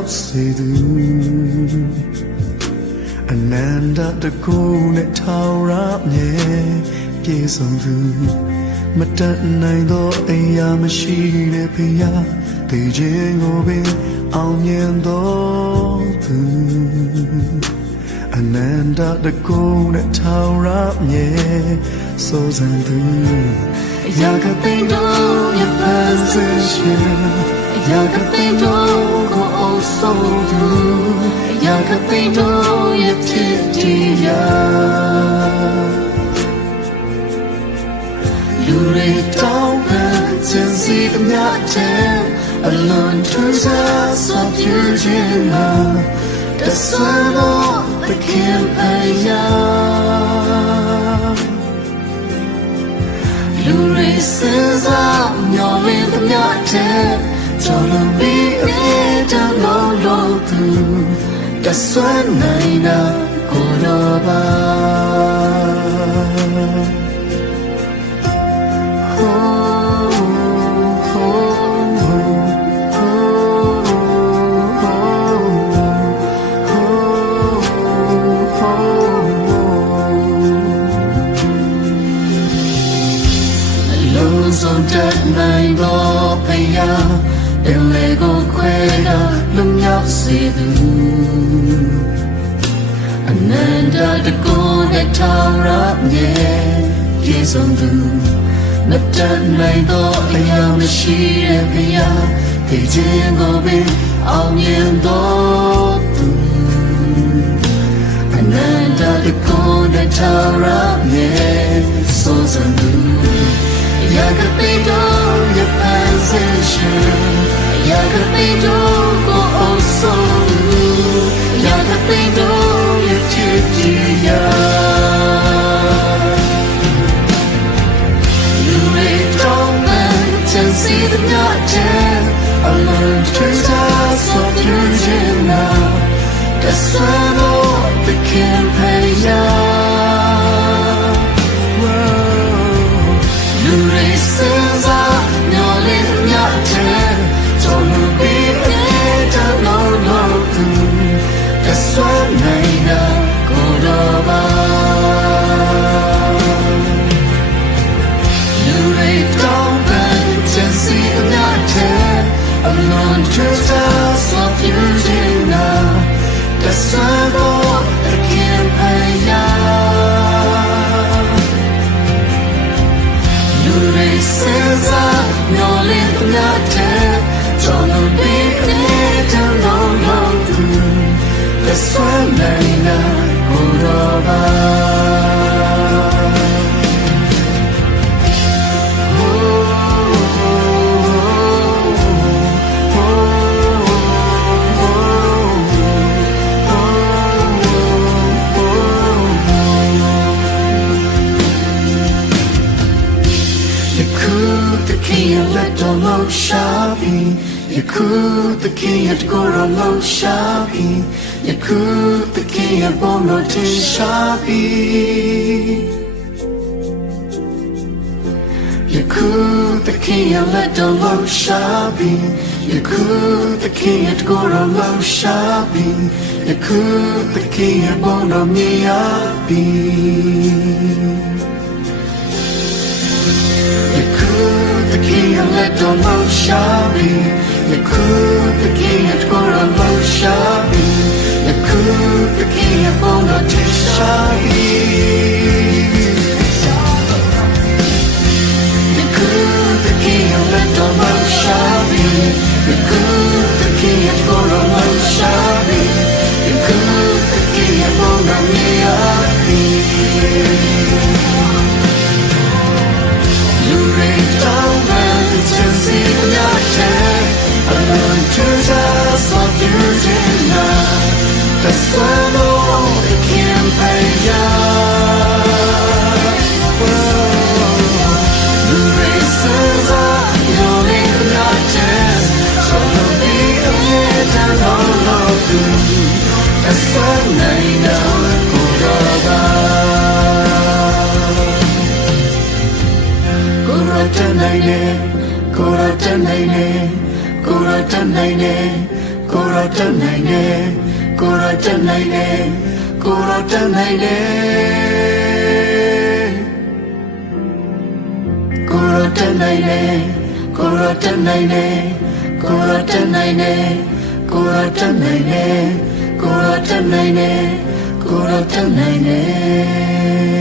ရောက်စေသူအနန္တတကူနဲ့ထောင်ရမြဲပြေဆုံးသူမတတ်နိုင်သောအရာမရှိတဲ့ဖရာတည်ခြင်းကိုပင်အောင်မြင်တော်သူအနန္တတကူနဲ့ထောင်ရမြဲစိုးစံသူရာဂတိတို့ရဲ့ပန်းစရှင်ရာဂတိတို့ကိုအုပ်စိုးသူရာဂတိတို့ရဲ့ဖြစ်တရားလူတွေတောင်းပန်ခြင်းစီသမျှတဲ့အလွန်ထူးခြားစွာပြုခြင်းမှာတဆွမ်းသောသခင်ဖယားလူတွေစဉ်းစားမျှော်လင့်သမျှတဲ့ကြော်လွန်ပြီးအမြဲတမ်းလုံးလုံးသူတဆွမ်းနိုင်တာကိုယ်တော်ပါဆုံးတတ်နိုင်သောဖယားပင်လေကိုခွဲတာလွတ်မြောက်စေသူအနန္တတကူနဲ့ထောင်ရမြဲပြေဆုံးသူမတတ်နိုင်သောအရာမရှိတဲ့ဖယားတည်ခြင်းကိုပင်အောင်မြင်တော်သူအနန္တတကူနဲ့ထောင်ရမြဲစိုးစံသူရာဂတိတို့ရဲ့ပန်းစရှင်ရာဂတိတို့ကိုအုပ်စိုးရာဂတိတို့ရဲ့ဖြစ်တရားလူတွေတောင်းပန်ခြင်းစီသမျှတဲ့အလွန်ထူးခြားစွာပြုခြင်းနာတဆွမ်းသောသခင်ဖယားလူတွေစဉ်းစားမျှော်လင့်မျှတဲ့ကြော်လွန်ပြီးအမြဲတမ်းလုံးလုံးသူတဆွမ်းနိုင်တာကိုယ်တော်ပါလူတွေတောင်းပန်ခြင်းစီအမြတ်တဲ့အလွန်ထူးခြားစွာပြုခြင်းနာတဆွမ်းသောသခင်ဖယားလူတွေစဉ်းစားမျှော်လင့်သမျှတဲ့ကြော်လွန်ပြီးအမြဲတမ်းလုံးလုံးသူလက်ဆွဲနိုင်တာကိုယ်တော်ပါLet the low shopping, you could the king at go on low shopping, you could the king at bono to shopping. You could the king at let the low shopping, you could the king at go on low shopping, you could the king at bono me the king and let the low shopping. You could the king at go on low shopping. You could the king at go on shopping. You could the king and let the low shopping. You could the king at go on low shopping. You could the king at go on me You read down and just see the night. I'm going to just walk you in. တက်နိုင်တယ်ကိုယ်တော့တက်နိုင်တယ်ကိုယ်တော့တက်နိုင်တယ်ကိုယ်တော့တက်နိုင်တယ်ကိုယ်တော့တက်နိုင်တယ်ကိုယ်တော့တက်နိုင်တယ်ကိုယ်တော့တက်နိုင်တယ်ကိုယ်တော့တက်နိုင်တယ်ကိုယ်တော့တက်နိုင်တယ်